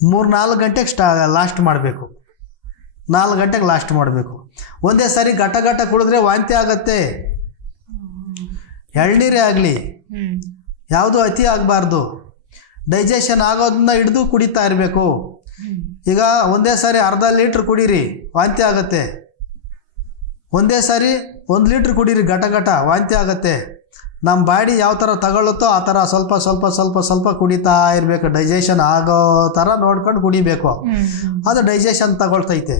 3-4 ಗಂಟೆಗೆ ಲಾಸ್ಟ್ ಮಾಡಬೇಕು. 4 ಗಂಟೆಗೆ ಲಾಸ್ಟ್ ಮಾಡಬೇಕು. ಒಂದೇ ಸಾರಿ ಘಟ ಕುಡಿದ್ರೆ ವಾಂತಿ ಆಗತ್ತೆ. ಎಳ್ನೀರೇ ಆಗಲಿ ಯಾವುದೂ ಅತಿ ಆಗಬಾರ್ದು. ಡೈಜೆಷನ್ ಆಗೋದನ್ನ ಹಿಡಿದು ಕುಡಿತಾ ಇರಬೇಕು. ಈಗ ಒಂದೇ ಸಾರಿ ಅರ್ಧ ಲೀಟ್ರ್ ಕುಡೀರಿ, ವಾಂತಿ ಆಗತ್ತೆ. ಒಂದೇ ಸಾರಿ 1 ಲೀಟ್ರ್ ಕುಡೀರಿ, ಘಟ ವಾಂತಿ ಆಗತ್ತೆ. ನಮ್ಮ ಬಾಡಿ ಯಾವ ಥರ ತಗೊಳ್ಳುತ್ತೋ ಆ ಥರ ಸ್ವಲ್ಪ ಕುಡಿತಾ ಇರಬೇಕು. ಡೈಜೆಷನ್ ಆಗೋ ಥರ ನೋಡ್ಕೊಂಡು ಕುಡಿಬೇಕು. ಅದು ಡೈಜೆಷನ್ ತಗೊಳ್ತೈತೆ.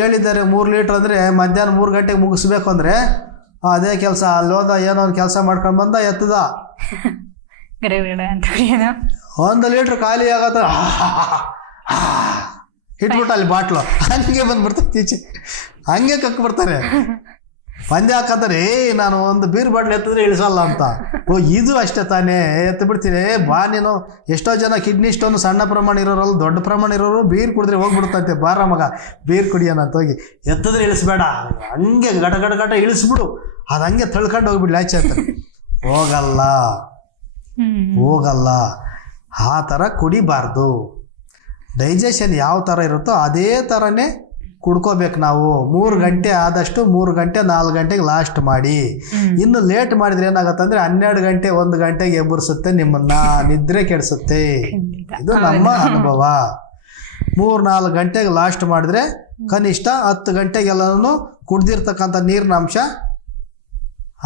ಹೇಳಿದ್ದಾರೆ 3 ಲೀಟ್ರ್ ಅಂದರೆ ಮಧ್ಯಾಹ್ನ 3 ಗಂಟೆಗೆ ಮುಗಿಸ್ಬೇಕು ಅಂದರೆ ಅದೇ ಕೆಲಸ. ಅಲ್ಲೋದ ಏನೋ ಒಂದು ಕೆಲಸ ಮಾಡ್ಕೊಂಡು ಬಂದ ಎತ್ತದ 1 ಲೀಟ್ರ್ ಖಾಲಿ ಆಗತ್ತ, ಇಟ್ಬಿಟ್ಟು ಅಲ್ಲಿ ಬಾಟ್ಲು ಹಂಗೆ ಬಂದ್ಬಿಡ್ತೈತೆ ಈಚೆ, ಹಂಗೆ ಕಕ್ ಬರ್ತಾರೆ. ಪಂದ್ಯ ಹಾಕಂತಾರೆ ನಾನು ಒಂದು ಬೀರ್ ಬಾಟ್ಲು ಎತ್ತಿದ್ರೆ ಇಳಿಸಲ್ಲ ಅಂತ. ಇದು ಅಷ್ಟೇ ತಾನೇ, ಎತ್ತು ಬಿಡ್ತೀನಿ ಬಾ ನೀನು. ಎಷ್ಟೋ ಜನ ಕಿಡ್ನಿ ಸ್ಟೋನ್ ಸಣ್ಣ ಪ್ರಮಾಣ ಇರೋರಲ್ಲ, ದೊಡ್ಡ ಪ್ರಮಾಣ ಇರೋರು ಬೀರ್ ಕುಡಿದ್ರೆ ಹೋಗ್ಬಿಡುತ್ತಂತೆ. ಬಾರ ಮಗ ಬೀರ್ ಕುಡಿಯೋಣ ಅಂತ ಹೋಗಿ ಎತ್ತಿದ್ರೆ ಇಳಿಸ್ಬೇಡ, ಹಂಗೆ ಘಟ ಇಳಿಸ್ಬಿಡು, ಅದು ಹಂಗೆ ತಳ್ಕೊಂಡು ಹೋಗ್ಬಿಡ್ಲಿ ಆಚೆ ಅಂತ. ಹೋಗಲ್ಲ. ಆ ಥರ ಕುಡಿಬಾರ್ದು. ಡೈಜೆಷನ್ ಯಾವ ಥರ ಇರುತ್ತೋ ಅದೇ ಥರನೇ ಕುಡ್ಕೋಬೇಕು ನಾವು. 3 ಗಂಟೆ ಆದಷ್ಟು 3 ಗಂಟೆ 4 ಗಂಟೆಗೆ ಲಾಸ್ಟ್ ಮಾಡಿ. ಇನ್ನು ಲೇಟ್ ಮಾಡಿದ್ರೆ ಏನಾಗುತ್ತೆ ಅಂದರೆ 12 ಗಂಟೆ 1 ಗಂಟೆಗೆ ಎಬ್ಬರಿಸುತ್ತೆ, ನಿಮ್ಮನ್ನ ನಿದ್ರೆ ಕೆಡಿಸುತ್ತೆ. ಇದು ನಮ್ಮ ಅನುಭವ. 3-4 ಗಂಟೆಗೆ ಲಾಸ್ಟ್ ಮಾಡಿದ್ರೆ ಕನಿಷ್ಠ 10 ಗಂಟೆಗೆಲ್ಲನೂ ಕುಡ್ದಿರ್ತಕ್ಕಂಥ ನೀರಿನ ಅಂಶ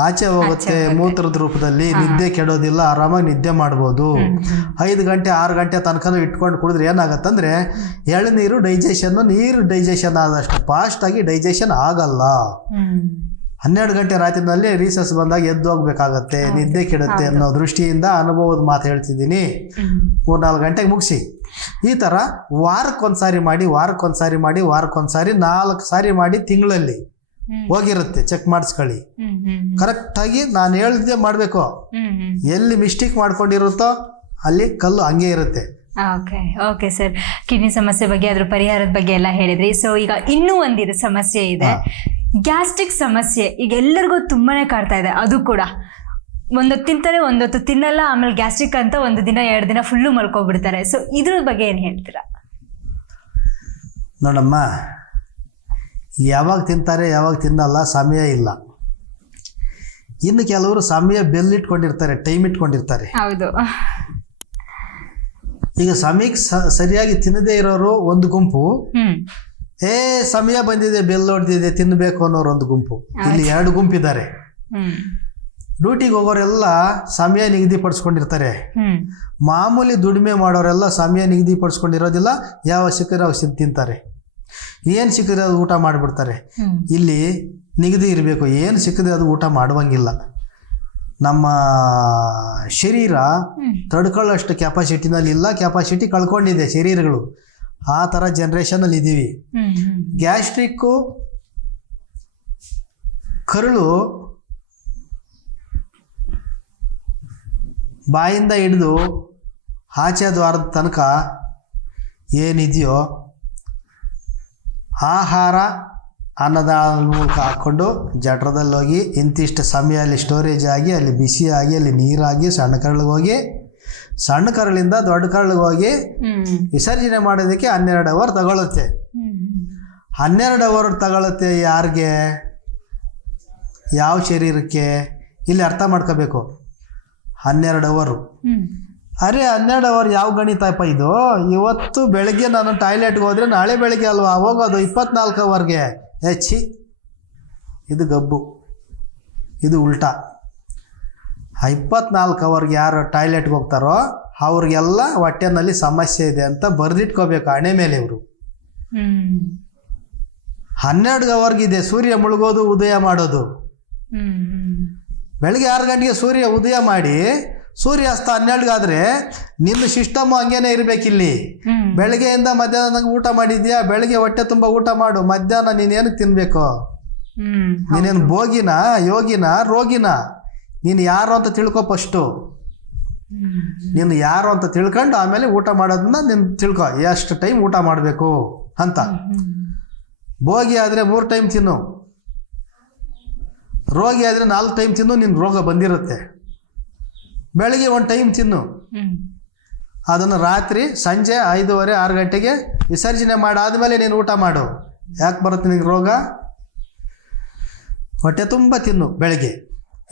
ಆಚೆ ಹೋಗುತ್ತೆ. ಮೂತ್ರದ ರೂಪದಲ್ಲಿ ನಿದ್ದೆ ಕೆಡೋದಿಲ್ಲ, ಆರಾಮಾಗಿ ನಿದ್ದೆ ಮಾಡ್ಬೋದು. 5 ಗಂಟೆ 6 ಗಂಟೆ ತನಕ ಇಟ್ಕೊಂಡು ಕುಡಿದ್ರೆ ಏನಾಗತ್ತಂದರೆ ಎಳ್ನೀರು ನೀರು ಡೈಜೆಷನ್ ಆದಷ್ಟು ಫಾಸ್ಟಾಗಿ ಡೈಜೆಷನ್ ಆಗಲ್ಲ. 12 ಗಂಟೆ ರಾತ್ರಿನಲ್ಲಿ ರೀಸಸ್ ಬಂದಾಗ ಎದ್ದು ಹೋಗ್ಬೇಕಾಗತ್ತೆ, ನಿದ್ದೆ ಕೆಡುತ್ತೆ ಅನ್ನೋ ದೃಷ್ಟಿಯಿಂದ ಅನುಭವದ ಮಾತು ಹೇಳ್ತಿದ್ದೀನಿ. 3-4 ಗಂಟೆಗೆ ಮುಗಿಸಿ. ಈ ಥರ ವಾರಕ್ಕೊಂದ್ಸಾರಿ ಮಾಡಿ 4 ಸಾರಿ ಮಾಡಿ ತಿಂಗಳಲ್ಲಿ ಹೋಗಿರುತ್ತೆ. ಚೆಕ್ ಮಾಡಿಸ್ಕೊಳ್ಳಿ. ಕರೆಕ್ಟಾಗಿ ನಾನು ಹೇಳ್ದೆ ಮಾಡಬೇಕು. ಎಲ್ಲಿ ಮಿಸ್ಟೇಕ್ ಮಾಡ್ಕೊಂಡಿರುತ್ತೋ ಅಲ್ಲಿ ಕಲ್ಲು ಹಂಗೆ ಇರುತ್ತೆ. ಓಕೆ ಸರ್, ಕಿಡ್ನಿ ಸಮಸ್ಯೆ ಬಗ್ಗೆ ಅದ್ರ ಪರಿಹಾರದ ಬಗ್ಗೆ ಎಲ್ಲ ಹೇಳಿದ್ರಿ. ಸೊ ಈಗ ಇನ್ನೂ ಒಂದಿದೆ ಸಮಸ್ಯೆ ಇದೆ, ಗ್ಯಾಸ್ಟ್ರಿಕ್ ಸಮಸ್ಯೆ. ಈಗ ಎಲ್ಲರಿಗೂ ತುಂಬಾನೇ ಕಾಡ್ತಾ ಇದೆ. ಅದು ಕೂಡ ಒಂದೊತ್ತು ತಿಂತಾರೆ, ಒಂದೊತ್ತು ತಿನ್ನಲ್ಲ, ಆಮೇಲೆ ಗ್ಯಾಸ್ಟ್ರಿಕ್ ಅಂತ 1 ದಿನ 2 ದಿನ ಫುಲ್ಲು ಮಲ್ಕೊಬಿಡ್ತಾರೆ. ಸೊ ಇದ್ರ ಬಗ್ಗೆ ಏನು ಹೇಳ್ತೀರಾ? ನೋಡಮ್ಮ, ಯಾವಾಗ ತಿಂತಾರೆ ಯಾವಾಗ ತಿನ್ನಲ್ಲ ಸಮಯ ಇಲ್ಲ. ಇನ್ನು ಕೆಲವರು ಸಮಯ ಬೆಲ್ಲಿಟ್ಕೊಂಡಿರ್ತಾರೆ, ಟೈಮ್ ಇಟ್ಕೊಂಡಿರ್ತಾರೆ. ಹೌದು. ಈಗ ಸಮಯಕ್ಕೆ ಸರಿಯಾಗಿ ತಿನ್ನದೇ ಇರೋರು ಒಂದು ಗುಂಪು, ಸಮಯ ಬಂದಿದೆ ಬೆಲ್ ಹೊಡೆದಿದೆ ತಿನ್ನಬೇಕು ಅನ್ನೋರು ಒಂದು ಗುಂಪು. ಇಲ್ಲಿ 2 ಗುಂಪಿದ್ದಾರೆ. ಡ್ಯೂಟಿಗೆ ಹೋಗೋರೆಲ್ಲ ಸಮಯ ನಿಗದಿಪಡಿಸ್ಕೊಂಡಿರ್ತಾರೆ. ಮಾಮೂಲಿ ದುಡಿಮೆ ಮಾಡೋರೆಲ್ಲ ಸಮಯ ನಿಗದಿಪಡಿಸ್ಕೊಂಡಿರೋದಿಲ್ಲ. ಯಾವ ಸಿಕ್ಕರೆ ಅವು ತಿಂತಾರೆ, ಏನು ಸಿಕ್ಕಿದ್ರೆ ಅದು ಊಟ ಮಾಡಿಬಿಡ್ತಾರೆ. ಇಲ್ಲಿ ನಿಗದಿ ಇರಬೇಕು, ಏನು ಸಿಕ್ಕಿದ್ರೆ ಅದು ಊಟ ಮಾಡುವಂಗಿಲ್ಲ. ನಮ್ಮ ಶರೀರ ತಡ್ಕೊಳ್ಳೋಷ್ಟು ಕೆಪಾಸಿಟಿನಲ್ಲಿ ಇಲ್ಲ, ಕೆಪಾಸಿಟಿ ಕಳ್ಕೊಂಡಿದೆ ಶರೀರಗಳು. ಆ ಥರ ಜನ್ರೇಷನಲ್ಲಿ ಇದ್ದೀವಿ. ಗ್ಯಾಸ್ಟ್ರಿಕ್ಕು ಕರುಳು ಬಾಯಿಂದ ಹಿಡಿದು ಆಚೆ ದ್ವಾರದ ತನಕ ಏನಿದೆಯೋ ಆಹಾರ ಅನ್ನದಾನದ ಮೂಲಕ ಹಾಕ್ಕೊಂಡು ಜಠರದಲ್ಲಿ ಹೋಗಿ ಇಂತಿಷ್ಟು ಸಮಯ ಅಲ್ಲಿ ಸ್ಟೋರೇಜ್ ಆಗಿ ಅಲ್ಲಿ ಬಿಸಿಯಾಗಿ ಅಲ್ಲಿ ನೀರಾಗಿ ಸಣ್ಣ ಕರಳಿಗೆ ಹೋಗಿ ಸಣ್ಣ ಕರಳಿಂದ ದೊಡ್ಡ ಕರಳಿಗೆ ಹೋಗಿ ವಿಸರ್ಜನೆ ಮಾಡೋದಕ್ಕೆ 12 ಅವರ್ ತಗೊಳುತ್ತೆ. 12 ಅವರ್ ತಗೊಳುತ್ತೆ. ಯಾರಿಗೆ, ಯಾವ ಶರೀರಕ್ಕೆ? ಇಲ್ಲಿ ಅರ್ಥ ಮಾಡ್ಕೋಬೇಕು. 12 ಅವರು. ಅರೆ 12 ಅವರ್ ಯಾವ ಗಣಿತಪ್ಪ ಇದು? ಇವತ್ತು ಬೆಳಗ್ಗೆ ನಾನು ಟಾಯ್ಲೆಟ್ಗೆ ಹೋದರೆ ನಾಳೆ ಬೆಳಗ್ಗೆ ಅಲ್ವಾ ಹೋಗೋದು 24 ಅವರ್ಗೆ? ಹೆಚ್ಚಿ ಇದು ಗಬ್ಬು, ಇದು ಉಲ್ಟಾ. 24 ಅವರ್ಗೆ ಯಾರು ಟಾಯ್ಲೆಟ್ಗೆ ಹೋಗ್ತಾರೋ ಅವ್ರಿಗೆಲ್ಲ ಹೊಟ್ಟೆನಲ್ಲಿ ಸಮಸ್ಯೆ ಇದೆ ಅಂತ ಬರೆದಿಟ್ಕೋಬೇಕು ಹಣೆ ಮೇಲೆ. ಇವರು 12 ಅವರ್ಗಿದೆ ಸೂರ್ಯ ಮುಳುಗೋದು ಉದಯ ಮಾಡೋದು. ಬೆಳಗ್ಗೆ 6 ಗಂಟೆಗೆ ಸೂರ್ಯ ಉದಯ ಮಾಡಿ ಸೂರ್ಯಾಸ್ತ 12ಗಾದರೆ ನಿನ್ನ ಸಿಸ್ಟಮ್ ಹಂಗೇನೆ ಇರಬೇಕಿಲ್ಲಿ. ಬೆಳಗ್ಗೆಯಿಂದ ಮಧ್ಯಾಹ್ನ ಊಟ ಮಾಡಿದ್ಯಾ, ಬೆಳಗ್ಗೆ ಹೊಟ್ಟೆ ತುಂಬ ಊಟ ಮಾಡು, ಮಧ್ಯಾಹ್ನ ನೀನೇನಕ್ಕೆ ತಿನ್ಬೇಕು? ನೀನೇನು ಭೋಗಿನ, ಯೋಗಿನ, ರೋಗಿನ? ನೀನು ಯಾರು ಅಂತ ತಿಳ್ಕೊ ಫಸ್ಟು. ನೀನು ಯಾರು ಅಂತ ತಿಳ್ಕೊಂಡು ಆಮೇಲೆ ಊಟ ಮಾಡೋದನ್ನ ನೀನು ತಿಳ್ಕೊ, ಎಷ್ಟು ಟೈಮ್ ಊಟ ಮಾಡಬೇಕು ಅಂತ. ಭೋಗಿ ಆದರೆ 3 ಟೈಮ್ ತಿನ್ನು, ರೋಗಿ ಆದರೆ 4 ಟೈಮ್ ತಿನ್ನು. ನಿನ್ನ ರೋಗ ಬಂದಿರುತ್ತೆ. ಬೆಳಗ್ಗೆ 1 ಟೈಮ್ ತಿನ್ನು, ಅದನ್ನು ರಾತ್ರಿ ಸಂಜೆ 5:30 6 ಗಂಟೆಗೆ ವಿಸರ್ಜನೆ ಮಾಡಾದ್ಮೇಲೆ ನೀನು ಊಟ ಮಾಡು. ಯಾಕೆ ಬರುತ್ತೆ ನಿನಗೆ ರೋಗ? ಹೊಟ್ಟೆ ತುಂಬ ತಿನ್ನು. ಬೆಳಗ್ಗೆ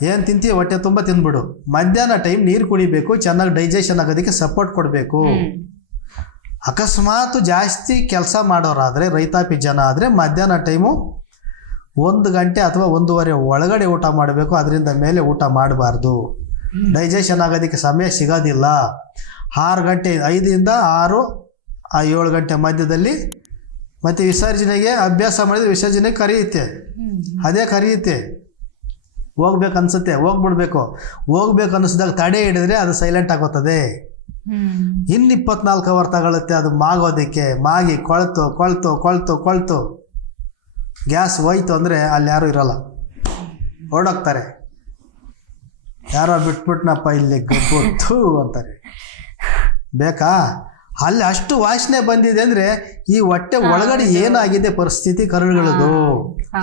ಏನು ತಿಂತೀವಿ ಹೊಟ್ಟೆ ತುಂಬ ತಿಂದ್ಬಿಡು. ಮಧ್ಯಾಹ್ನ ಟೈಮ್ ನೀರು ಕುಡಿಬೇಕು, ಚೆನ್ನಾಗಿ ಡೈಜೆಷನ್ ಆಗೋದಕ್ಕೆ ಸಪೋರ್ಟ್ ಕೊಡಬೇಕು. ಅಕಸ್ಮಾತ್ ಜಾಸ್ತಿ ಕೆಲಸ ಮಾಡೋರಾದರೆ, ರೈತಾಪಿ ಜನ ಆದರೆ ಮಧ್ಯಾಹ್ನ ಟೈಮು 1 ಗಂಟೆ ಅಥವಾ 1:30 ಒಳಗಡೆ ಊಟ ಮಾಡಬೇಕು. ಅದರಿಂದ ಮೇಲೆ ಊಟ ಮಾಡಬಾರ್ದು. ಡೈಜೆಷನ್ ಆಗೋದಕ್ಕೆ ಸಮಯ ಸಿಗೋದಿಲ್ಲ. 6 ಗಂಟೆ 5ರಿಂದ 6 7 ಗಂಟೆ ಮಧ್ಯದಲ್ಲಿ. ಮತ್ತು ವಿಸರ್ಜನೆಗೆ ಅಭ್ಯಾಸ ಮಾಡಿದರೆ ವಿಸರ್ಜನೆಗೆ ಕರೆಯುತ್ತೆ, ಅದೇ ಕರೆಯುತ್ತೆ. ಹೋಗ್ಬೇಕು ಅನ್ಸುತ್ತೆ, ಹೋಗ್ಬಿಡ್ಬೇಕು. ಹೋಗ್ಬೇಕು ಅನ್ನಿಸಿದಾಗ ತಡೆ ಹಿಡಿದ್ರೆ ಅದು ಸೈಲೆಂಟ್ ಆಗೋತ್ತದೆ. ಇನ್ನು 24 ಅವರ್ ತಗೊಳುತ್ತೆ ಅದು ಮಾಗೋದಕ್ಕೆ. ಮಾಗಿ ಕೊಳ್ತು ಕೊಳ್ತು ಕೊಳ್ತು ಕೊಳ್ತು ಗ್ಯಾಸ್ ಹೋಯ್ತು ಅಂದರೆ ಅಲ್ಲಿ ಯಾರೂ ಇರೋಲ್ಲ, ಓಡೋಗ್ತಾರೆ. ಯಾರೋ ಬಿಟ್ಬಿಟ್ನಪ್ಪ ಇಲ್ಲಿ ಗೊತ್ತು ಅಂತಾರೆ. ಬೇಕಾ? ಅಲ್ಲಿ ಅಷ್ಟು ವಾಸನೆ ಬಂದಿದೆ ಅಂದರೆ ಈ ಹೊಟ್ಟೆ ಒಳಗಡೆ ಏನಾಗಿದೆ ಪರಿಸ್ಥಿತಿ ಕರುಳುಗಳದು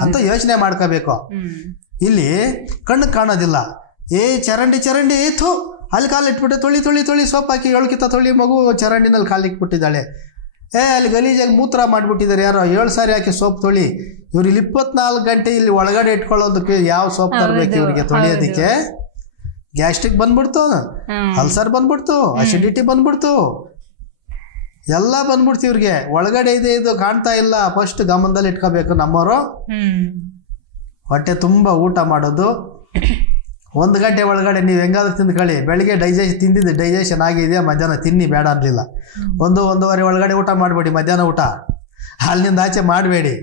ಅಂತ ಯೋಚನೆ ಮಾಡ್ಕೋಬೇಕು. ಇಲ್ಲಿ ಕಣ್ಣು ಕಾಣೋದಿಲ್ಲ. ಚರಂಡಿ ಥೂ ಅಲ್ಲಿ ಕಾಲು ಇಟ್ಬಿಟ್ಟು ತೊಳಿ ಸೋಪ್ ಹಾಕಿ ಎಳ್ಕಿತ್ತ ತೊಳಿ ಮಗು ಚರಂಡಿನಲ್ಲಿ ಕಾಲು ಇಟ್ಬಿಟ್ಟಿದ್ದಾಳೆ. ಅಲ್ಲಿ ಗಲೀಜಾಗಿ ಮೂತ್ರ ಮಾಡಿಬಿಟ್ಟಿದ್ದಾರೆ ಯಾರೋ, 7 ಸಾರಿ ಹಾಕಿ ಸೋಪ್ ತೊಳಿ. ಇವ್ರು ಇಲ್ಲಿ 24 ಗಂಟೆ ಇಲ್ಲಿ ಒಳಗಡೆ ಇಟ್ಕೊಳ್ಳೋದಕ್ಕೆ ಯಾವ ಸೋಪ್ ತರಬೇಕು ಇವ್ರಿಗೆ ತೊಳಿಯೋದಕ್ಕೆ? ಗ್ಯಾಸ್ಟ್ರಿಕ್ ಬಂದ್ಬಿಡ್ತು, ಅಲ್ಸರ್ ಬಂದ್ಬಿಡ್ತು, ಅಸಿಡಿಟಿ ಬಂದ್ಬಿಡ್ತು, ಎಲ್ಲ ಬಂದ್ಬಿಡ್ತು ಇವ್ರಿಗೆ. ಒಳಗಡೆ ಇದು ಕಾಣ್ತಾ ಇಲ್ಲ. ಫಸ್ಟ್ ಗಮನದಲ್ಲಿ ಇಟ್ಕೋಬೇಕು ನಮ್ಮವರು. ಹೊಟ್ಟೆ ತುಂಬ ಊಟ ಮಾಡೋದು. 1 ಗಂಟೆ ಒಳಗಡೆ ನೀವು ಹೆಂಗಾದ್ರೂ ತಿಂದ್ಕೊಳ್ಳಿ. ಬೆಳಗ್ಗೆ ಡೈಜೆಷನ್ ಆಗಿದೆಯಾ, ಮಧ್ಯಾಹ್ನ ತಿನ್ನಿ, ಬೇಡ ಅನ್ನಲಿಲ್ಲ. 1-1:30 ಒಳಗಡೆ ಊಟ ಮಾಡಬೇಡಿ. ಮಧ್ಯಾಹ್ನ ಊಟ ಅಲ್ಲಿಂದ ಆಚೆ ಮಾಡಬೇಡಿ.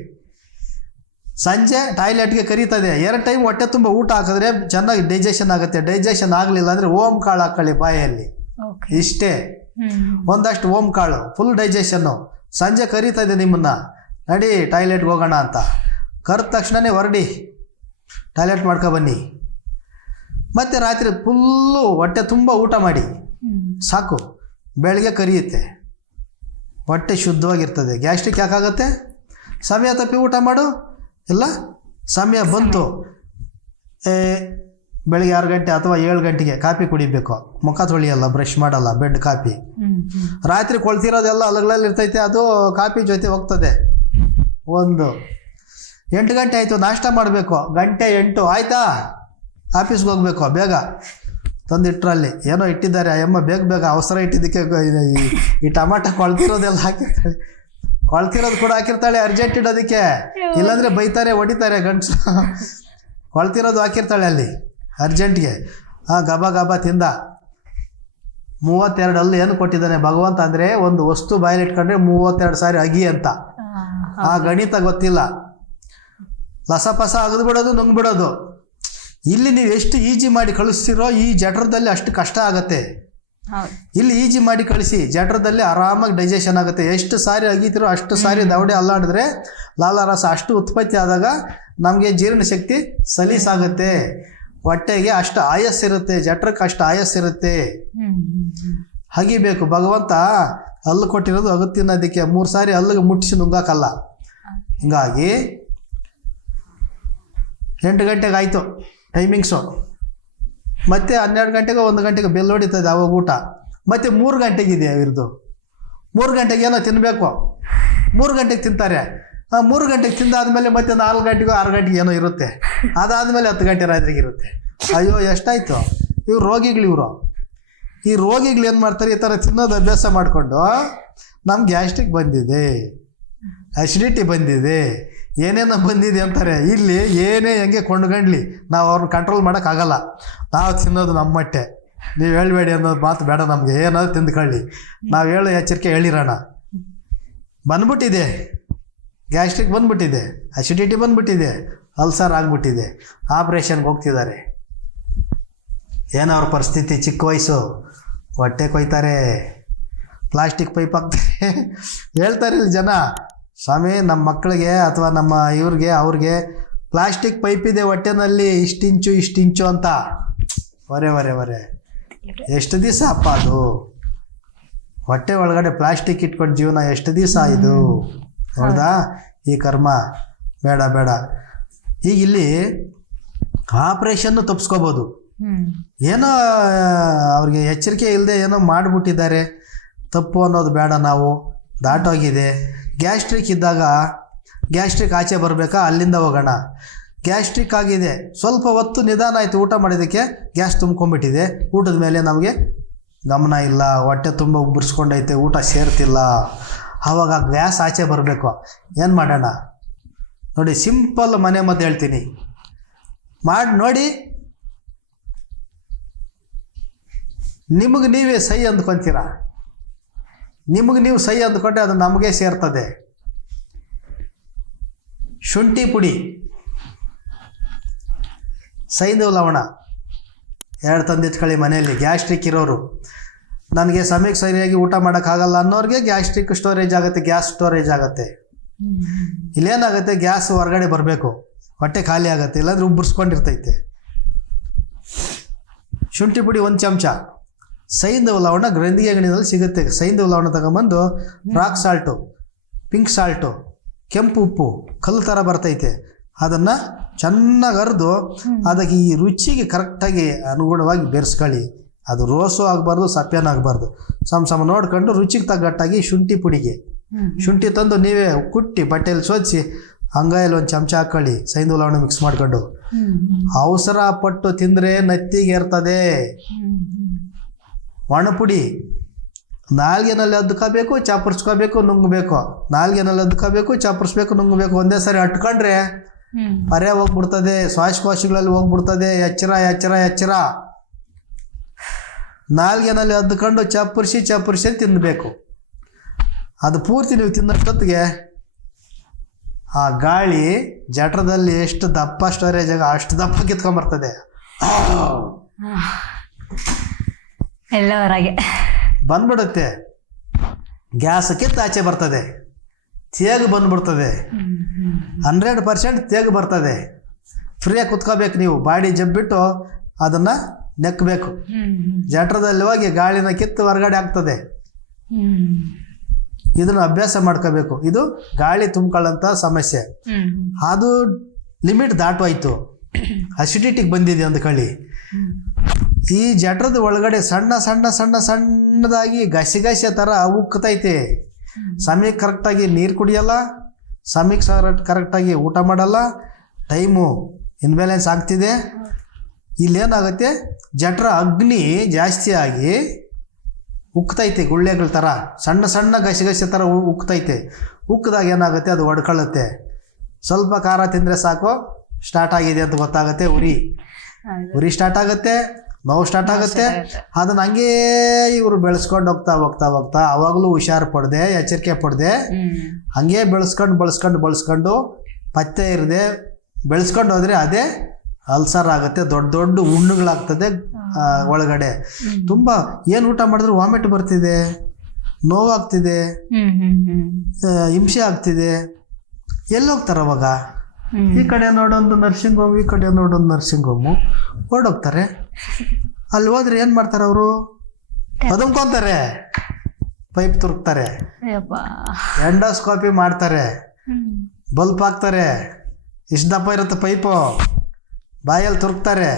ಸಂಜೆ ಟಾಯ್ಲೆಟ್ಗೆ ಕರೀತದೆ. 2 ಟೈಮ್ ಹೊಟ್ಟೆ ತುಂಬ ಊಟ ಹಾಕಿದ್ರೆ ಚೆನ್ನಾಗಿ ಡೈಜೆಷನ್ ಆಗುತ್ತೆ. ಡೈಜೆಷನ್ ಆಗಲಿಲ್ಲ ಅಂದರೆ ಓಮ್ ಕಾಳು ಹಾಕ್ಕೊಳ್ಳಿ ಬಾಯಲ್ಲಿ. ಇಷ್ಟೇ, ಒಂದಷ್ಟು ಓಮ್ ಕಾಳು, ಫುಲ್ ಡೈಜೆಷನ್ನು. ಸಂಜೆ ಕರೀತದೆ ನಿಮ್ಮನ್ನು, ನಡಿ ಟಾಯ್ಲೆಟ್ಗೆ ಹೋಗೋಣ ಅಂತ. ಕರೆದ ತಕ್ಷಣವೇ ಹೊರಡಿ, ಟಾಯ್ಲೆಟ್ ಮಾಡ್ಕೊಬನ್ನಿ. ಮತ್ತು ರಾತ್ರಿ ಫುಲ್ಲು ಹೊಟ್ಟೆ ತುಂಬ ಊಟ ಮಾಡಿ ಸಾಕು. ಬೆಳಗ್ಗೆ ಕರಿಯುತ್ತೆ, ಹೊಟ್ಟೆ ಶುದ್ಧವಾಗಿರ್ತದೆ. ಗ್ಯಾಸ್ಟ್ರಿಕ್ ಯಾಕಾಗುತ್ತೆ? ಸಮಯ ತಪ್ಪಿ ಊಟ ಮಾಡು. ಇಲ್ಲ, ಸಮಯ ಬಂತು, ಬೆಳಗ್ಗೆ 6 ಗಂಟೆ ಅಥವಾ 7 ಗಂಟೆಗೆ ಕಾಫಿ ಕುಡಿಬೇಕು. ಮುಖ ತೊಳಿಯಲ್ಲ, ಬ್ರಷ್ ಮಾಡಲ್ಲ, ಬೆಡ್ ಕಾಫಿ. ರಾತ್ರಿ ಕೊಳ್ತಿರೋದೆಲ್ಲ ಅಲಗಳಲ್ಲಿ ಇರ್ತೈತೆ, ಅದು ಕಾಫಿ ಜೊತೆ ಹೋಗ್ತದೆ. 8 ಗಂಟೆ ಆಯಿತು, ನಾಷ್ಟ ಮಾಡಬೇಕು. 8 ಆಯಿತಾ, ಆಫೀಸ್ಗೆ ಹೋಗ್ಬೇಕು. ಬೇಗ ತಂದಿಟ್ರಲ್ಲಿ ಏನೋ ಇಟ್ಟಿದ್ದಾರೆ ಆ ಅಮ್ಮ, ಬೇಗ ಅವಸರ ಇಟ್ಟಿದ್ದಕ್ಕೆ ಈ ಟಮಾಟ ಕೊಳ್ತಿರೋದೆಲ್ಲ ಹಾಕಿರ್ತಾಳೆ. ಕೊಳ್ತಿರೋದು ಕೂಡ ಹಾಕಿರ್ತಾಳೆ ಅರ್ಜೆಂಟ್ ಇಡೋದಕ್ಕೆ, ಇಲ್ಲಾಂದರೆ ಬೈತಾರೆ, ಹೊಡಿತಾರೆ ಗಂಡಸು. ಕೊಳ್ತಿರೋದು ಹಾಕಿರ್ತಾಳೆ ಅಲ್ಲಿ ಅರ್ಜೆಂಟ್ಗೆ. ಗಬ ತಿಂದ. 32 ಹಲ್ಲು ಏನು ಕೊಟ್ಟಿದ್ದಾನೆ ಭಗವಂತ ಅಂದರೆ, ಒಂದು ವಸ್ತು ಬಾಯಲ್ಲಿ ಇಟ್ಕೊಂಡ್ರೆ 32 ಸಾರಿ ಅಗಿ ಅಂತ. ಆ ಗಣಿತ ಗೊತ್ತಿಲ್ಲ. ಲಸಪಸ ಅಗದ್ಬಿಡೋದು, ನುಂಗ್ಬಿಡೋದು. ಇಲ್ಲಿ ನೀವು ಎಷ್ಟು ಈಜಿ ಮಾಡಿ ಕಳಿಸ್ತಿರೋ ಈ ಜಠರದಲ್ಲಿ ಅಷ್ಟು ಕಷ್ಟ ಆಗುತ್ತೆ. ಇಲ್ಲಿ ಈಜಿ ಮಾಡಿ ಕಳಿಸಿ, ಜಠರದಲ್ಲಿ ಆರಾಮಾಗಿ ಡೈಜೆಷನ್ ಆಗುತ್ತೆ. ಎಷ್ಟು ಸಾರಿ ಅಗೀತಿರೋ ಅಷ್ಟು ಸಾರಿ ದವಡೆ ಅಲ್ಲಾಡಿದ್ರೆ ಲಾಲಾರಸ ಅಷ್ಟು ಉತ್ಪತ್ತಿ ಆದಾಗ ನಮಗೆ ಜೀರ್ಣಶಕ್ತಿ ಸಲೀಸಾಗುತ್ತೆ. ಹೊಟ್ಟೆಗೆ ಅಷ್ಟು ಆಯಸ್ಸಿರುತ್ತೆ, ಜಠರಕ್ಕೆ ಅಷ್ಟು ಆಯಸ್ಸಿರುತ್ತೆ. ಹಗಿಬೇಕು. ಭಗವಂತ ಹಲ್ಲು ಕೊಟ್ಟಿರೋದು ಅಗದು ತಿನ್ನೋದಕ್ಕೆ. 3 ಸಾರಿ ಹಲ್ಲಿಗೆ ಮುಟ್ಟಿಸಿ ನುಂಗಾಕಲ್ಲ. ಹಿಂಗಾಗಿ 8 ಗಂಟೆಗೆ ಆಯಿತು ಟೈಮಿಂಗ್ಸು. ಮತ್ತು 12 ಗಂಟೆಗೆ 1 ಗಂಟೆಗೆ ಬೆಲ್ ಹೊಡಿತದೆ ಅವಾಗ ಊಟ. ಮತ್ತು 3 ಗಂಟೆಗಿದೆ ಇವ್ರದ್ದು. 3 ಗಂಟೆಗೆ ಏನೋ ತಿನ್ನಬೇಕು. 3 ಗಂಟೆಗೆ ತಿಂತಾರೆ. 3 ಗಂಟೆಗೆ ತಿಂದಾದ್ಮೇಲೆ ಮತ್ತೆ 4 ಗಂಟೆಗೂ 6 ಗಂಟೆಗೆ ಏನೋ ಇರುತ್ತೆ. ಅದಾದಮೇಲೆ 10 ಗಂಟೆ ರಾತ್ರಿಗೆ ಇರುತ್ತೆ. ಅಯ್ಯೋ ಎಷ್ಟಾಯಿತು. ಇವ್ರು ರೋಗಿಗಳು. ಈ ರೋಗಿಗಳು ಏನು ಮಾಡ್ತಾರೆ, ಈ ಥರ ತಿನ್ನೋದು ಅಭ್ಯಾಸ ಮಾಡಿಕೊಂಡು ನಮ್ಗೆ ಗ್ಯಾಸ್ಟ್ರಿಕ್ ಬಂದಿದೆ, ಅಸಿಡಿಟಿ ಬಂದಿದೆ, ಏನೇನೋ ಬಂದಿದೆ ಅಂತಾರೆ. ಇಲ್ಲಿ ಏನೇ ಹೆಂಗೆ ಕೊಂಡ್ಗಂಡ್ಲಿ ನಾವು ಅವ್ರನ್ನ ಕಂಟ್ರೋಲ್ ಮಾಡೋಕ್ಕಾಗಲ್ಲ. ನಾವು ತಿನ್ನೋದು ನಮ್ಮ ಮಟ್ಟೆ. ನೀವು ಹೇಳಬೇಡಿ ಅನ್ನೋದು ಮಾತು ಬೇಡ ನಮಗೆ. ಏನಾದ್ರು ತಿಂದ್ಕೊಳ್ಳಿ, ನಾವು ಹೇಳೋ ಎಚ್ಚರಿಕೆ ಹೇಳಿರೋಣ. ಬಂದ್ಬಿಟ್ಟಿದೆ ಗ್ಯಾಸ್ಟ್ರಿಕ್, ಬಂದ್ಬಿಟ್ಟಿದೆ ಅಸಿಡಿಟಿ, ಬಂದ್ಬಿಟ್ಟಿದೆ ಅಲ್ಸರ್ ಆಗಿಬಿಟ್ಟಿದೆ. ಆಪ್ರೇಷನ್ಗೆ ಹೋಗ್ತಿದ್ದಾರೆ. ಏನೋ ಅವ್ರ ಪರಿಸ್ಥಿತಿ, ಚಿಕ್ಕ ವಯಸ್ಸು, ಹೊಟ್ಟೆ ಕೊಯ್ತಾರೆ, ಪ್ಲಾಸ್ಟಿಕ್ ಪೈಪ್ ಹಾಕ್ತಾರೆ. ಹೇಳ್ತಾರೆ ಇಲ್ಲಿ ಜನ, ಸ್ವಾಮಿ ನಮ್ಮ ಮಕ್ಕಳಿಗೆ ಅಥವಾ ನಮ್ಮ ಅವ್ರಿಗೆ ಪ್ಲಾಸ್ಟಿಕ್ ಪೈಪ್ ಇದೆ ಹೊಟ್ಟೆನಲ್ಲಿ, ಇಷ್ಟಿಂಚು ಅಂತ. ವರೆ ಎಷ್ಟು ದಿವಸ ಅಪ್ಪ ಅದು? ಹೊಟ್ಟೆ ಒಳಗಡೆ ಪ್ಲಾಸ್ಟಿಕ್ ಇಟ್ಕೊಂಡು ಜೀವನ ಎಷ್ಟು ದಿವಸ ಇದು? ಹೌದಾ? ಈ ಕರ್ಮ ಬೇಡ. ಈಗ ಇಲ್ಲಿ ಆಪ್ರೇಷನ್ನು ತಪ್ಪಿಸ್ಕೋಬೋದು. ಏನೋ ಅವ್ರಿಗೆ ಎಚ್ಚರಿಕೆ ಇಲ್ಲದೆ ಏನೋ ಮಾಡಿಬಿಟ್ಟಿದ್ದಾರೆ. ತಪ್ಪು ಅನ್ನೋದು ಬೇಡ, ನಾವು ದಾಟೋಗಿದೆ. ಗ್ಯಾಸ್ಟ್ರಿಕ್ ಇದ್ದಾಗ ಗ್ಯಾಸ್ಟ್ರಿಕ್ ಆಚೆ ಬರಬೇಕಾ, ಅಲ್ಲಿಂದ ಹೋಗೋಣ. ಗ್ಯಾಸ್ಟ್ರಿಕ್ ಆಗಿದೆ, ಸ್ವಲ್ಪ ಹೊತ್ತು ನಿಧಾನ ಆಯಿತು, ಊಟ ಮಾಡಿದ್ದಕ್ಕೆ ಗ್ಯಾಸ್ ತುಂಬ್ಕೊಂಡ್ಬಿಟ್ಟಿದೆ, ಊಟದ ಮೇಲೆ ನಮಗೆ ಗಮನ ಇಲ್ಲ, ಹೊಟ್ಟೆ ತುಂಬ ಉಬ್ಬರಿಸ್ಕೊಂಡೈತೆ, ಊಟ ಸೇರ್ತಿಲ್ಲ, ಆವಾಗ ಗ್ಯಾಸ್ ಆಚೆ ಬರಬೇಕು. ಏನು ಮಾಡೋಣ ನೋಡಿ, ಸಿಂಪಲ್ ಮನೆ ಮದ್ದು ಹೇಳ್ತೀನಿ, ಮಾಡಿ ನೋಡಿ. ನಿಮಗೆ ನೀವೇ ಸೈ ಅಂದ್ಕೊತೀರ, ನಿಮಗೆ ನೀವು ಸೈ ಅಂದ್ಕೊಂಡ್ರೆ ಅದು ನಮಗೆ ಸೇರ್ತದೆ. ಶುಂಠಿ ಪುಡಿ, ಸೈಂಧವ ಲವಣ 2 ತಂದಿಟ್ಕೊಳ್ಳಿ ಮನೆಯಲ್ಲಿ. ಗ್ಯಾಸ್ಟ್ರಿಕ್ ಇರೋರು, ನನಗೆ ಸಮಯಕ್ಕೆ ಸರಿಯಾಗಿ ಊಟ ಮಾಡೋಕ್ಕಾಗಲ್ಲ ಅನ್ನೋರಿಗೆ ಗ್ಯಾಸ್ಟ್ರಿಕ್ ಸ್ಟೋರೇಜ್ ಆಗುತ್ತೆ, ಗ್ಯಾಸ್ ಸ್ಟೋರೇಜ್ ಆಗುತ್ತೆ. ಇಲ್ಲೇನಾಗುತ್ತೆ, ಗ್ಯಾಸ್ ಹೊರಗಡೆ ಬರಬೇಕು, ಹೊಟ್ಟೆ ಖಾಲಿ ಆಗುತ್ತೆ, ಇಲ್ಲಾಂದ್ರೆ ಉಬ್ಬರಿಸ್ಕೊಂಡಿರ್ತೈತೆ. ಶುಂಠಿ ಪುಡಿ 1 ಚಮಚ, ಸೈಂಧವ ಲವಣ ಗ್ರಂಥಿಗೆ ಅಂಗಡಿನಲ್ಲಿ ಸಿಗುತ್ತೆ. ಸೈಂಧವ ಲವಣ ತಗೊಂಬಂದು ರಾಕ್ ಸಾಲ್ಟು, ಪಿಂಕ್ ಸಾಲ್ಟು, ಕೆಂಪು ಉಪ್ಪು, ಕಲ್ಲು ಥರ ಬರ್ತೈತೆ, ಅದನ್ನು ಚೆನ್ನಾಗಿ ಅರೆದು ಅದಕ್ಕೆ ಈ ರುಚಿಗೆ ಕರೆಕ್ಟಾಗಿ ಅನುಗುಣವಾಗಿ ಬೆರೆಸ್ಕೊಳ್ಳಿ. ಅದು ರೋಸು ಆಗಬಾರ್ದು, ಸಪ್ಪೆನೂ ಆಗಬಾರ್ದು, ಸಮ ನೋಡ್ಕೊಂಡು ರುಚಿಗೆ ತగ్గಟ್ಟಾಗಿ ಶುಂಠಿ ಪುಡಿಗೆ ಶುಂಠಿ ತಂದು ನೀವೇ ಕುಟ್ಟಿ ಬಟ್ಟೆಯಲ್ಲಿ ಸೋದಿಸಿ ಹಂಗಾಯಲ್ಲಿ 1 ಚಮಚ ಹಾಕ್ಕೊಳ್ಳಿ, ಸೈಂಧವ ಲವಣ ಮಿಕ್ಸ್ ಮಾಡ್ಕೊಂಡು. ಅವಸರ ಪಟ್ಟು ತಿಂದರೆ ನತ್ತಿಗೆ ಇರ್ತದೆ. ಒಣಪುಡಿ, ನಾಲ್ಗೆನಲ್ಲಿ ಅದ್ಕೋಬೇಕು, ಚಾಪರ್ಸ್ಕೋಬೇಕು, ನುಂಗಬೇಕು, ನಾಲ್ಗೆನಲ್ಲಿ ಅದ್ಕೋಬೇಕು, ಚಾಪರ್ಸ್ಬೇಕು, ನುಂಗಬೇಕು. ಒಂದೇ ಸರಿ ಅಟ್ಕೊಂಡ್ರೆ ಪರ್ಯ ಹೋಗ್ಬಿಡ್ತದೆ, ಶ್ವಾಸಕೋಶಗಳಲ್ಲಿ ಹೋಗ್ಬಿಡ್ತದೆ. ಎಚ್ಚರ ಎಚ್ಚರ ಎಚ್ಚರ. ನಾಲ್ಗೆನಲ್ಲಿ ಅದ್ಕೊಂಡು ಚಪ್ಪರಿಸಿ ತಿನ್ನಬೇಕು. ಅದು ಪೂರ್ತಿ ನೀವು ತಿನ್ನೋಷ್ಟೊತ್ತಿಗೆ ಆ ಗಾಳಿ ಜಠರದಲ್ಲಿ ಎಷ್ಟು ದಪ್ಪ ಸ್ಟೋರೇಜ್ ಆಗ ಅಷ್ಟು ದಪ್ಪ ಕಿತ್ಕೊಂಬರ್ತದೆ, ಎಲ್ಲ ಹೊರಗೆ ಬಂದ್ಬಿಡುತ್ತೆ. ಗ್ಯಾಸ್ ಕಿತ್ತು ಆಚೆ ಬರ್ತದೆ, ತೇಗು ಬಂದ್ಬಿಡ್ತದೆ, 100% ತೇಗು ಬರ್ತದೆ. ಫ್ರೀಯಾಗಿ ಕುತ್ಕೋಬೇಕು ನೀವು, ಬಾಡಿ ಜಬ್ಬಿಟ್ಟು ಅದನ್ನು ನೆಕ್ಕಬೇಕು. ಜಠರದಲ್ಲಿ ಹೋಗಿ ಗಾಳಿನ ಕಿತ್ತು ಹೊರಗಡೆ ಆಗ್ತದೆ. ಇದನ್ನು ಅಭ್ಯಾಸ ಮಾಡ್ಕೋಬೇಕು. ಇದು ಗಾಳಿ ತುಂಬ್ಕೊಳ್ಳೋಂಥ ಸಮಸ್ಯೆ. ಅದು ಲಿಮಿಟ್ ದಾಟೋಯ್ತು, ಅಸಿಡಿಟಿಗೆ ಬಂದಿದೆ ಅಂದ್ಕೊಳ್ಳಿ. ಈ ಜಠರದ ಒಳಗಡೆ ಸಣ್ಣದಾಗಿ ಗಸಿ ಥರ ಉಕ್ಕತೈತೆ. ಸಮಯಕ್ಕೆ ಕರೆಕ್ಟಾಗಿ ನೀರು ಕುಡಿಯಲ್ಲ, ಸಮಯಕ್ಕೆ ಕರೆಕ್ಟಾಗಿ ಊಟ ಮಾಡಲ್ಲ, ಟೈಮು ಇನ್ಬ್ಯಾಲೆನ್ಸ್ ಆಗ್ತಿದೆ. ಇಲ್ಲೇನಾಗುತ್ತೆ, ಜಠರ ಅಗ್ನಿ ಜಾಸ್ತಿ ಆಗಿ ಉಕ್ತೈತೆ, ಗುಳ್ಳೆಗಳ ಥರ ಸಣ್ಣ ಗಸಿ ಥರ ಉಕ್ತೈತೆ. ಉಕ್ಕಿದಾಗ ಏನಾಗುತ್ತೆ, ಅದು ಒಡ್ಕೊಳ್ಳುತ್ತೆ. ಸ್ವಲ್ಪ ಖಾರ ತಿಂದರೆ ಸಾಕು, ಸ್ಟಾರ್ಟ್ ಆಗಿದೆ ಅಂತ ಗೊತ್ತಾಗುತ್ತೆ. ಉರಿ ಸ್ಟಾರ್ಟ್ ಆಗುತ್ತೆ, ನೋವು ಸ್ಟಾರ್ಟ್ ಆಗುತ್ತೆ. ಅದನ್ನು ಹಂಗೇ ಇವರು ಬೆಳೆಸ್ಕೊಂಡು ಹೋಗ್ತಾ ಅವಾಗಲೂ ಹುಷಾರು ಪಡ್ದೆ, ಎಚ್ಚರಿಕೆ ಪಡ್ದೆ, ಹಂಗೇ ಬೆಳೆಸ್ಕೊಂಡು ಪತ್ತೆ ಇರದೆ ಬೆಳೆಸ್ಕೊಂಡು ಹೋದರೆ ಅದೇ ಅಲ್ಸರ್ ಆಗುತ್ತೆ, ದೊಡ್ಡ ಹುಣ್ಣುಗಳಾಗ್ತದೆ ಒಳಗಡೆ. ತುಂಬ ಏನು ಊಟ ಮಾಡಿದ್ರು ವಾಮಿಟ್ ಬರ್ತಿದೆ, ನೋವಾಗ್ತಿದೆ, ಹಿಂಸೆ ಆಗ್ತಿದೆ. ಎಲ್ಲೋಗ್ತಾರೆ ಅವಾಗ? ಈ ಕಡೆ ನೋಡೊಂದು ನರ್ಸಿಂಗ್ ಹೋಮ್, ಈ ಕಡೆ ನೋಡೊಂದು ನರ್ಸಿಂಗ್ ಹೋಮು, ಓಡೋಗ್ತಾರೆ. ಅಲ್ಲಿ ಹೋದ್ರೆ ಏನು ಮಾಡ್ತಾರೆ ಅವರು? ಬದುಕೊಂತಾರೆ, ಪೈಪ್ ತುರುಕ್ತಾರೆ, ಎಂಡೋಸ್ಕೋಪಿ ಮಾಡ್ತಾರೆ, ಬಲ್ಪ್ ಹಾಕ್ತಾರೆ, ಇಷ್ಟು ದಪ್ಪ ಇರುತ್ತೆ ಪೈಪು, ಬಾಯಲ್ಲಿ ತುರುಕ್ತಾರೆ,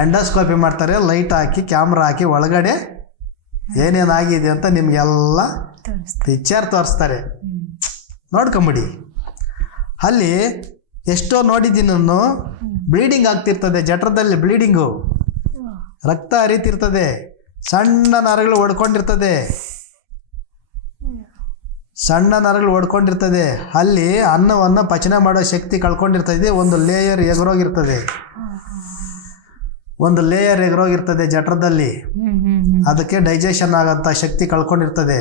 ಎಂಡೋಸ್ಕೋಪಿ ಮಾಡ್ತಾರೆ, ಲೈಟ್ ಹಾಕಿ ಕ್ಯಾಮ್ರಾ ಹಾಕಿ ಒಳಗಡೆ ಏನೇನಾಗಿದೆ ಅಂತ ನಿಮಗೆಲ್ಲ ಪಿಕ್ಚರ್ ತೋರಿಸ್ತಾರೆ. ನೋಡ್ಕೊಂಬಿಡಿ. ಅಲ್ಲಿ ಎಷ್ಟೋ ನೋಡಿದ್ದೀನಿ ನಾನು, ಬ್ಲೀಡಿಂಗ್ ಆಗ್ತಿರ್ತದೆ, ಜಠರದಲ್ಲಿ ಬ್ಲೀಡಿಂಗು, ರಕ್ತ ಹರಿತಿರ್ತದೆ, ಸಣ್ಣ ನರಗಳು ಒಡ್ಕೊಂಡಿರ್ತದೆ. ಅಲ್ಲಿ ಅನ್ನವನ್ನು ಪಚನ ಮಾಡೋ ಶಕ್ತಿ ಕಳ್ಕೊಂಡಿರ್ತದೆ. ಒಂದು ಲೇಯರ್ ಎಗರೋಗಿರ್ತದೆ ಜಠರದಲ್ಲಿ. ಅದಕ್ಕೆ ಡೈಜೆಷನ್ ಆಗೋಂಥ ಶಕ್ತಿ ಕಳ್ಕೊಂಡಿರ್ತದೆ.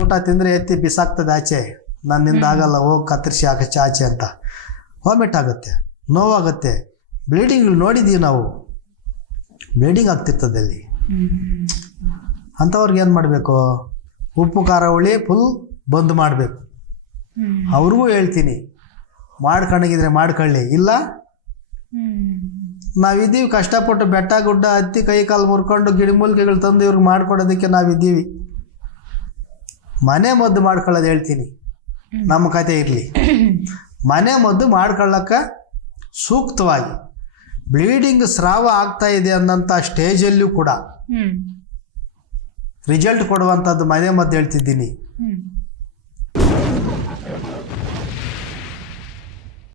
ಊಟ ತಿಂದರೆ ಎತ್ತಿ ಬಿಸಾಕ್ತದೆ ಆಚೆ, ನನ್ನಿಂದ ಆಗಲ್ಲ, ಹೋಗಿ ಕತ್ತರಿಸಿ ಹಾಕಚ್ಚ ಆಚೆ ಅಂತ. ವಾಮಿಟ್ ಆಗುತ್ತೆ, ನೋವಾಗುತ್ತೆ, ಬ್ಲೀಡಿಂಗ್ ನೋಡಿದ್ದೀವಿ ನಾವು, ಬ್ಲೀಡಿಂಗ್ ಆಗ್ತಿರ್ತದೆ ಅಲ್ಲಿ. ಅಂಥವ್ರಿಗೆ ಏನು ಮಾಡಬೇಕು? ಉಪ್ಪು ಖಾರ ಹುಳಿ ಫುಲ್ ಬಂದ್ ಮಾಡಬೇಕು. ಅವ್ರಿಗೂ ಹೇಳ್ತೀನಿ, ಮಾಡ್ಕೊಂಡಿದ್ರೆ ಮಾಡ್ಕೊಳ್ಳಿ, ಇಲ್ಲ ನಾವಿದ್ದೀವಿ ಕಷ್ಟಪಟ್ಟು ಬೆಟ್ಟ ಗುಡ್ಡ ಹತ್ತಿ ಕೈ ಕಾಲು ಮುರ್ಕೊಂಡು ಗಿಡಮೂಲಿಕೆಗಳು ತಂದು ಇವ್ರಿಗೆ ಮಾಡ್ಕೊಡೋದಕ್ಕೆ ನಾವಿದ್ದೀವಿ. ಮನೆ ಮದ್ದು ಮಾಡ್ಕೊಳ್ಳೋದು ಹೇಳ್ತೀನಿ, ನಮ್ಮ ಕತೆ ಇರಲಿ. ಮನೆ ಮದ್ದು ಮಾಡ್ಕೊಳ್ಳೋಕ್ಕೆ ಸೂಕ್ತವಾಗಿ ಬ್ಲೀಡಿಂಗ್ ಸ್ರಾವ ಆಗ್ತಾ ಇದೆ ಅನ್ನೋಂಥ ಸ್ಟೇಜಲ್ಲೂ ಕೂಡ ರಿಸಲ್ಟ್ ಕೊಡುವಂಥದ್ದು ಮನೆ ಮದ್ದು ಹೇಳ್ತಿದ್ದೀನಿ.